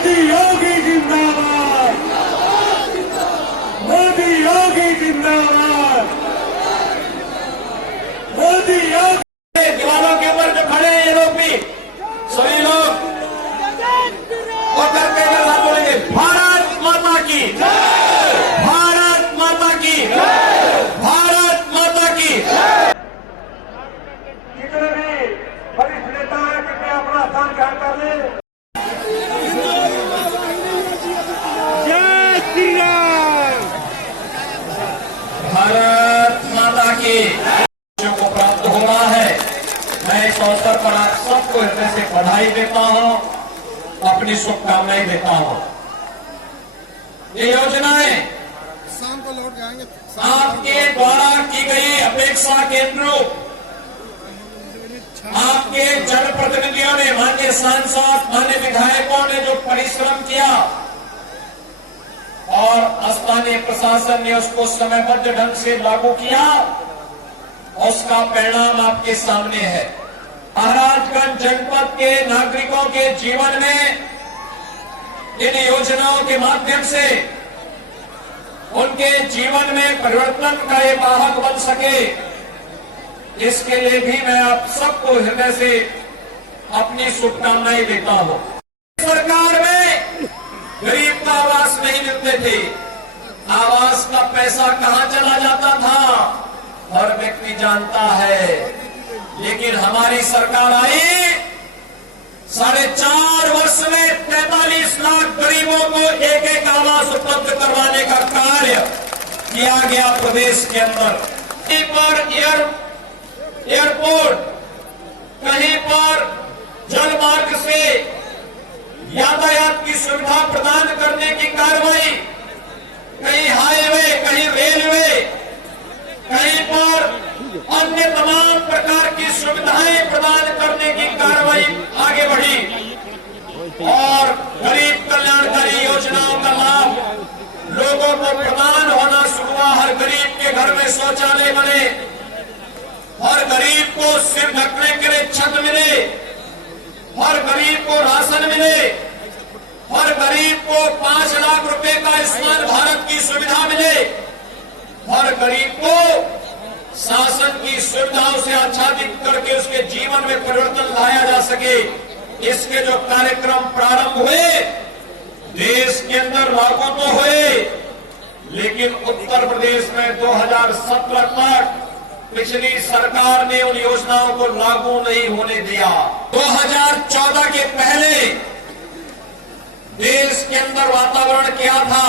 मोदी योगी जिंदाबाद, मोदी योगी जिंदाबाद, मोदी योगी। दीवारों के ऊपर जो खड़े हैं ये लोग भी, सभी लोग और करते हुए साथ बोलेंगे भारत माता की, भारत माता की, भारत माता की। जितने भी वरिष्ठ नेता हैं कृपया अपना स्थान ग्रहण कर लें। जय श्री राम। भारत माता की को प्राप्त हो रहा है। मैं इस अवसर पर आप सबको हृदय से बधाई देता हूं, अपनी शुभकामनाएं देता हूं। ये योजनाएं शाम को लौट जाएंगे। आपके द्वारा की गई अपेक्षा के अनुरूप आपके जनप्रतिनिधियों ने, माननीय सांसद, माननीय विधायकों ने जो परिश्रम किया और स्थानीय प्रशासन ने उसको समयबद्ध ढंग से लागू किया, उसका परिणाम आपके सामने है। महाराजगंज जनपद के नागरिकों के जीवन में इन योजनाओं के माध्यम से उनके जीवन में परिवर्तन का ये वाहक बन सके, इसके लिए भी मैं आप सबको हृदय से अपनी शुभकामनाएं देता हूं। सरकार में गरीब को आवास नहीं मिलते थे, आवास का पैसा कहां चला जाता था हर व्यक्ति जानता है। लेकिन हमारी सरकार आई, 4.5 वर्ष में 43 लाख गरीबों को एक एक आवास उपलब्ध करवाने का कार्य किया गया प्रदेश के अंदर। कहीं पर एयरपोर्ट, कहीं पर जल मार्ग से यातायात की सुविधा प्रदान करने की कार्रवाई, कहीं हाईवे, कहीं रेलवे, कहीं पर अन्य तमाम प्रकार की सुविधाएं प्रदान करने की कार्रवाई आगे बढ़ी और गरीब कल्याणकारी योजनाओं का लाभ लोगों को प्रदान होना शुरू हुआ। हर गरीब के घर में शौचालय बने, हर गरीब को सिर ढकने के लिए छत मिले, हर गरीब को राशन मिले, हर गरीब को 5 लाख रुपए का आयुष्मान भारत की सुविधा मिले, हर गरीब को शासन की सुविधाओं से आच्छादित करके उसके जीवन में परिवर्तन लाया जा सके। इसके जो कार्यक्रम प्रारंभ हुए देश के अंदर लागू तो हुए, लेकिन उत्तर प्रदेश में 2017 तक पिछली सरकार ने उन योजनाओं को लागू नहीं होने दिया। 2014 के पहले देश के अंदर वातावरण क्या था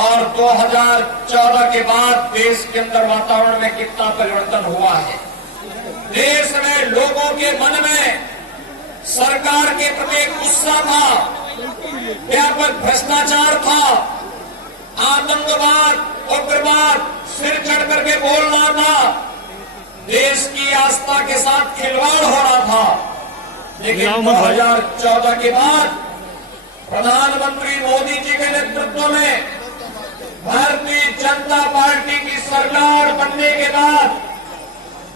और 2014 के बाद देश के अंदर वातावरण में कितना परिवर्तन हुआ है। देश में लोगों के मन में सरकार के प्रति गुस्सा था, व्यापक भ्रष्टाचार था, आतंकवाद, उग्रवाद, सिर चढ़ करके बोलना था, देश की आस्था के साथ खिलवाड़ हो रहा था। लेकिन 2014 के बाद प्रधानमंत्री मोदी जी के नेतृत्व में भारतीय जनता पार्टी की सरकार बनने के बाद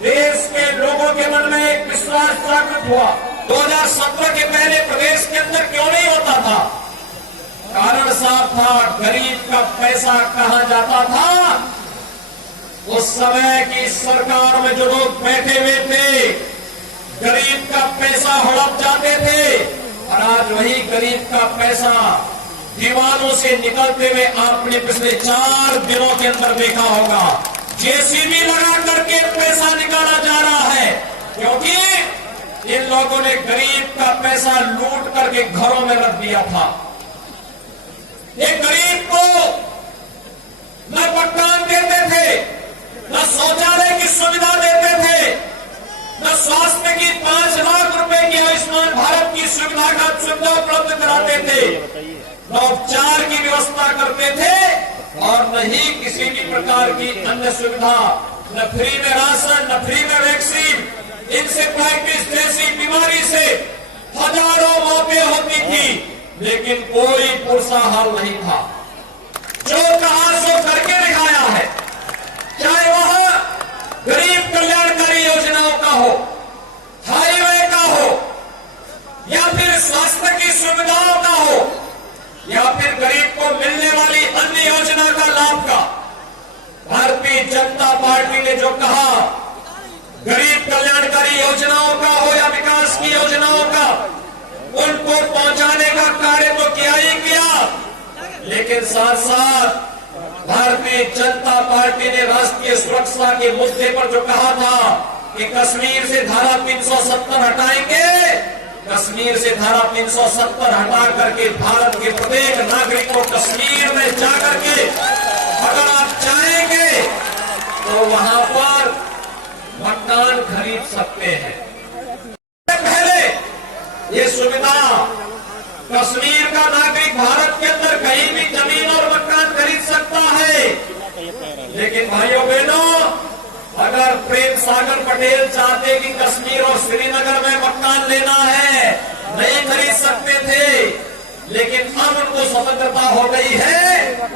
देश के लोगों के मन में एक विश्वास जागृत हुआ। 2017 के पहले प्रदेश के अंदर क्यों नहीं होता था? कारण साफ था, गरीब का पैसा कहां जाता था? उस समय की सरकार में जो लोग बैठे हुए थे, गरीब का पैसा हड़प जाते थे और आज वही गरीब का पैसा दीवारों से निकलते हुए आपने पिछले 4 दिनों के अंदर देखा होगा। जेसीबी लगा करके पैसा निकाला जा रहा है, क्योंकि इन लोगों ने गरीब का पैसा लूट करके घरों में रख दिया था। ये गरीब को न मकान देते थे, न शौचालय की सुविधा देते थे, न स्वास्थ्य की 5 लाख रुपए की आयुष्मान भारत की सुविधा उपलब्ध कराते थे, न उपचार की व्यवस्था करते थे और न ही किसी भी प्रकार की अन्य सुविधा, न फ्री में राशन, न फ्री में वैक्सीन। इंसेफ्लाइटिस जैसी बीमारी से हजारों मौतें होती थी, लेकिन कोई पुरसा हाल नहीं था। जो कहा सो करके दिखाया है, चाहे वह गरीब कल्याणकारी योजनाओं का हो, हाईवे का हो या फिर स्वास्थ्य की सुविधाओं का योजनाओं का हो या विकास की योजनाओं का, उनको पहुंचाने का कार्य तो किया ही किया, लेकिन साथ साथ भारतीय जनता पार्टी ने राष्ट्रीय सुरक्षा के मुद्दे पर जो कहा था कि कश्मीर से धारा 370 हटाएंगे, कश्मीर से धारा 370 हटा करके भारत के प्रत्येक नागरिक को कश्मीर में जाकर के अगर आप चाहेंगे तो वहां पर मकान खरीद सकते हैं। पहले ये सुविधा कश्मीर का नागरिक भारत के अंदर कहीं भी जमीन और मकान खरीद सकता है, लेकिन भाइयों बहनों, अगर प्रेम सागर पटेल चाहते कि कश्मीर और श्रीनगर में मकान लेना है, नहीं खरीद सकते थे, लेकिन अब उनको स्वतंत्रता हो गई है,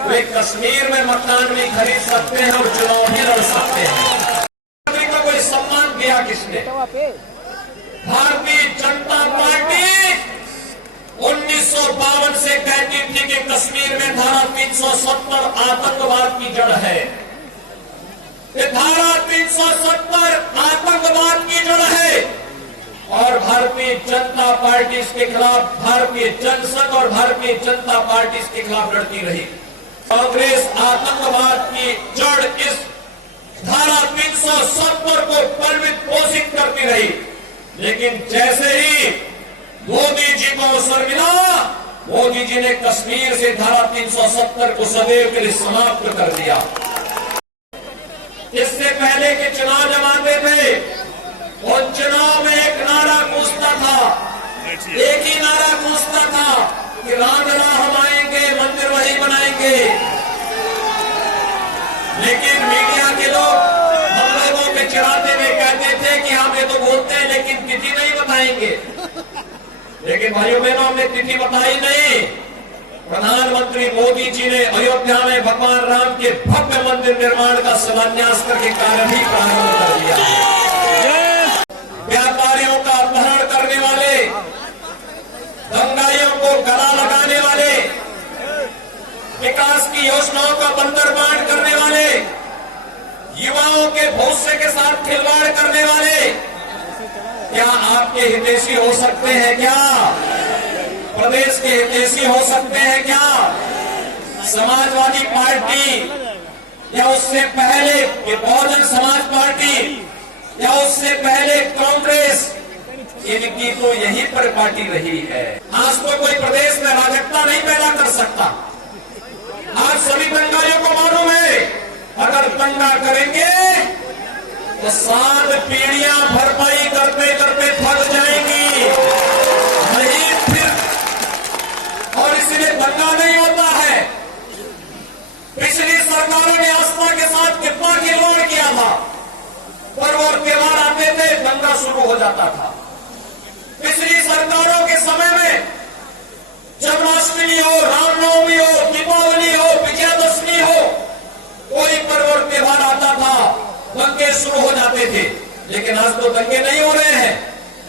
वे कश्मीर में मकान भी खरीद सकते हैं और चुनाव भी लड़ सकते हैं। नागरिक को कोई सम्मान दिया किसने? भारतीय जनता पार्टी 1952 से कहती थी कि कश्मीर में धारा 370 आतंकवाद की जड़ है। धारा 370 आतंकवाद की जड़ है और भारतीय जनता पार्टी इसके खिलाफ, भारतीय जनसंघ और भारतीय जनता पार्टी इसके खिलाफ लड़ती रही। कांग्रेस आतंकवाद की जड़ इस धारा 370 को परिमित पोषित करती रही, लेकिन जैसे ही मोदी जी को अवसर मिला, मोदी जी ने कश्मीर से धारा 370 को सदैव के लिए समाप्त कर दिया। इससे पहले के चुनाव जब आते थे, उन चुनाव में एक नारा गूंजता था, एक ही नारा गूंजता था कि रामलला हम आएंगे, मंदिर वही बनाएंगे। लेकिन मीडिया के लोग हम लोगों के चिढ़ाते हुए कहते थे कि हम ये तो बोलते हैं लेकिन तिथि नहीं बताएंगे। लेकिन भाइयों बहनों, हमने तिथि बताई नहीं। प्रधानमंत्री मोदी जी ने अयोध्या में भगवान राम के भव्य मंदिर निर्माण का शिलान्यास करके कार्य भी प्रारंभ कर दिया। व्यापारियों का अपहरण करने वाले, दंगाइयों को गला लगाने वाले, विकास की योजनाओं का बंदरबांट करने वाले, युवाओं के भविष्य के साथ खिलवाड़ करने वाले क्या आपके हितैषी हो सकते हैं? क्या प्रदेश के हितैषी हो सकते हैं? क्या समाजवादी पार्टी या उससे पहले ये बहुजन समाज पार्टी या उससे पहले कांग्रेस, इनकी तो यही पर पार्टी रही है। आज तो कोई प्रदेश में अराजकता नहीं पैदा कर सकता। आज सभी दंगाइयों को मालूम है, अगर दंगा करेंगे तो 7 पीढ़ियां भरपाई करते करते थक जाएंगी, नहीं फिर। और इसलिए दंगा नहीं होता है। पिछली सरकारों ने आस्था के साथ कितना खिलवाड़ किया था। पर्व और त्योहार आते थे, दंगा शुरू हो जाता था। पिछली सरकारों के समय में जन्माष्टमी हो, रामनवमी हो, दीपावली हो, विजयादशमी हो, कोई पर्व और त्योहार आता था, दंगे शुरू हो जाते थे। लेकिन आज तो दंगे नहीं हो रहे हैं।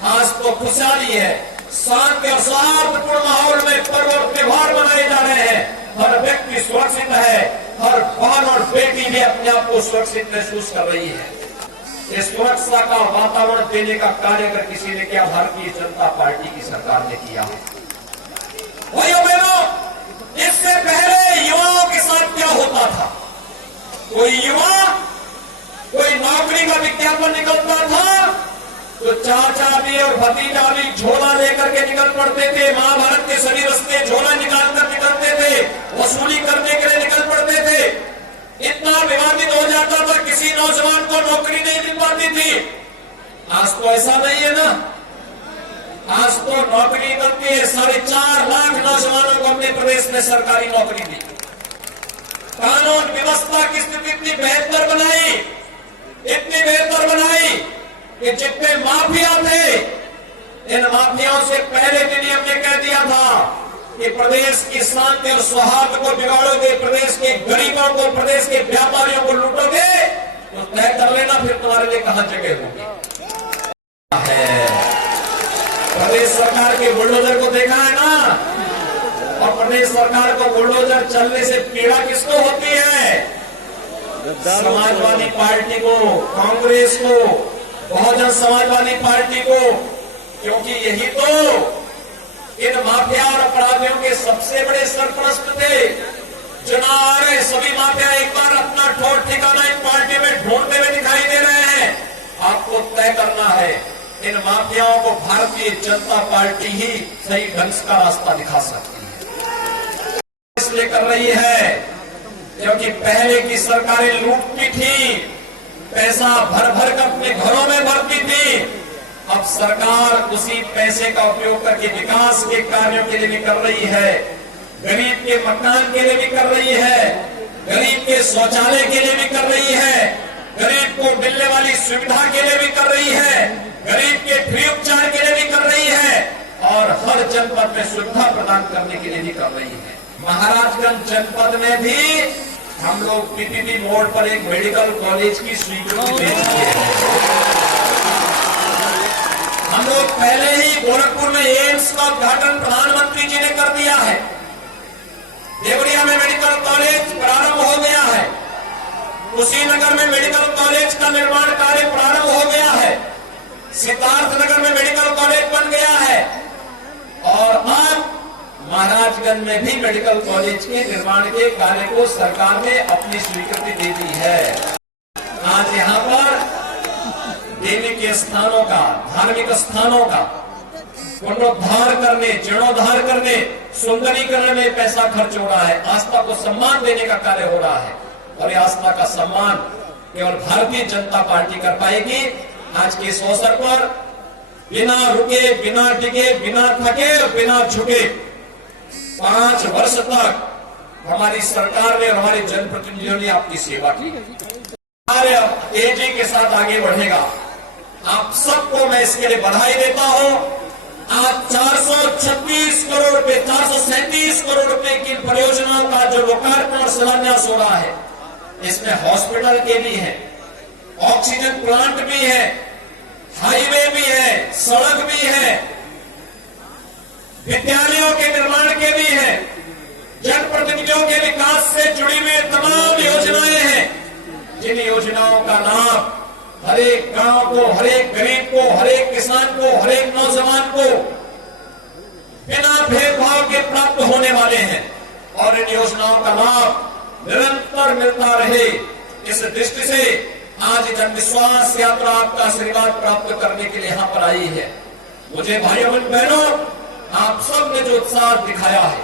आज तो खुशहाली है, शांति और सौहार्दपूर्ण माहौल में पर्व और त्योहार मनाए जा रहे हैं। हर व्यक्ति सुरक्षित है, हर बहन और बेटी भी अपने आप को सुरक्षित महसूस कर रही है। इस सुरक्षा का वातावरण देने का कार्य अगर किसी ने किया, भारतीय जनता पार्टी की सरकार ने किया है। भाइयों बहनों, इससे पहले युवाओं के साथ क्या होता था? कोई युवा, कोई नौकरी का विज्ञापन निकलता था तो चाचा भी और भतीजा भी झोला लेकर के निकल पड़ते थे। महाभारत के सभी रस्ते झोला निकालकर निकलते थे, वसूली करने के लिए निकल पड़ते थे। इतना विवादित हो जाता था, किसी नौजवान को नौकरी नहीं मिल पाती थी। आज तो ऐसा नहीं है ना। आज तो नौकरी निकलती है। 4.5 लाख नौजवानों को अपने प्रदेश में सरकारी नौकरी दी। कानून व्यवस्था की स्थिति इतनी बेहतर बनाई, इतनी बेहतर बनाई कि जितने माफिया थे, इन माफियाओं से पहले दिन हमने कह दिया था कि प्रदेश की शांति और सौहार्द को बिगाड़ोगे, प्रदेश के गरीबों को, प्रदेश के व्यापारियों को लूटोगे तो तय कर लेना फिर तुम्हारे लिए कहां जगह होगी। प्रदेश सरकार के बुलडोजर को देखा है ना, और प्रदेश सरकार को बुलडोजर चलने से पीड़ा किसको होती है? समाजवादी पार्टी को, कांग्रेस को, बहुजन समाजवादी पार्टी को, क्योंकि यही तो इन माफिया और अपराधियों के सबसे बड़े सरपरस्त थे। चुनाव आ रहे, सभी माफिया एक बार अपना ठोर ठिकाना इन पार्टी में ढूंढते हुए दिखाई दे रहे हैं। आपको तय करना है, इन माफियाओं को भारतीय जनता पार्टी ही सही ढंग का रास्ता दिखा सकती है। इसलिए कर रही है क्योंकि पहले की सरकारें लूटती थी, पैसा भर भर कर अपने घरों में भरती थी। अब सरकार उसी पैसे का उपयोग करके विकास के कार्यों के लिए भी कर रही है, गरीब के मकान के लिए भी कर रही है, गरीब के शौचालय के लिए भी कर रही है, गरीब को मिलने वाली सुविधा के लिए भी कर रही है, गरीब के फ्री उपचार के लिए भी कर रही है और हर जनपद में सुविधा प्रदान करने के लिए भी कर रही है। महाराजगंज जनपद में भी हम लोग पीपीपी मोड़ पर एक मेडिकल कॉलेज की स्वीकृति दे चुके हैं। हम लोग पहले ही गोरखपुर में एम्स का उद्घाटन प्रधानमंत्री जी ने कर दिया है। देवरिया में मेडिकल कॉलेज प्रारंभ हो गया है। कुशीनगर में मेडिकल कॉलेज का निर्माण कार्य प्रारंभ हो गया है। सिद्धार्थनगर में मेडिकल कॉलेज बन गया है और अब महाराजगंज में भी मेडिकल कॉलेज के निर्माण के कार्य को सरकार ने अपनी स्वीकृति दे दी है। आज यहाँ पर देवी के स्थानों का, धार्मिक स्थानों का पुनरुद्धार करने, जीर्णोद्धार करने, सुंदरीकरण में पैसा खर्च हो रहा है। आस्था को सम्मान देने का कार्य हो रहा है और ये आस्था का सम्मान केवल भारतीय जनता पार्टी कर पाएगी। आज के इस अवसर पर बिना रुके, बिना टिके, बिना थके और बिना झुके 5 वर्ष तक हमारी सरकार ने और हमारे जनप्रतिनिधियों ने आपकी सेवा की। कार्य तेजी के साथ आगे बढ़ेगा। आप सबको मैं इसके लिए बधाई देता हूं। आज 436 करोड़ रुपए, 437 करोड़ रुपए की परियोजनाओं का जो लोकार्पण और शिलान्यास हो रहा है, इसमें हॉस्पिटल के भी है, ऑक्सीजन प्लांट भी है, हाईवे भी है, सड़क भी है, विद्यालयों के निर्माण के भी है, जनप्रतिनिधियों के विकास से जुड़ी हुई तमाम योजनाएं हैं, जिन योजनाओं का लाभ हर एक गांव को, हर एक गरीब को, हर एक किसान को, हर एक नौजवान को बिना भेदभाव के प्राप्त होने वाले हैं और इन योजनाओं का लाभ निरंतर मिलता रहे। इस दृष्टि से आज जनविश्वास यात्रा आपका आशीर्वाद प्राप्त करने के लिए यहाँ पर आई है। मुझे भाइयों बहनों, आप सब ने जो उत्साह दिखाया है,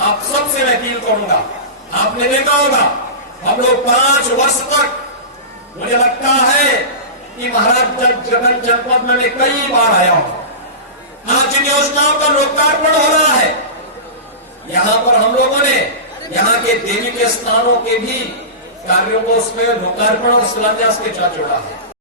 आप सबसे मैं अपील करूंगा। आपने देखा होगा हम लोग 5 वर्ष तक, मुझे लगता है कि महाराजगंज जनपद में मैं कई बार आया हूं। आज इन योजनाओं का लोकार्पण हो रहा है। यहां पर हम लोगों ने यहां के देवी के स्थानों के भी कार्यों को उसमें लोकार्पण और शिलान्यास के साथ जोड़ा है।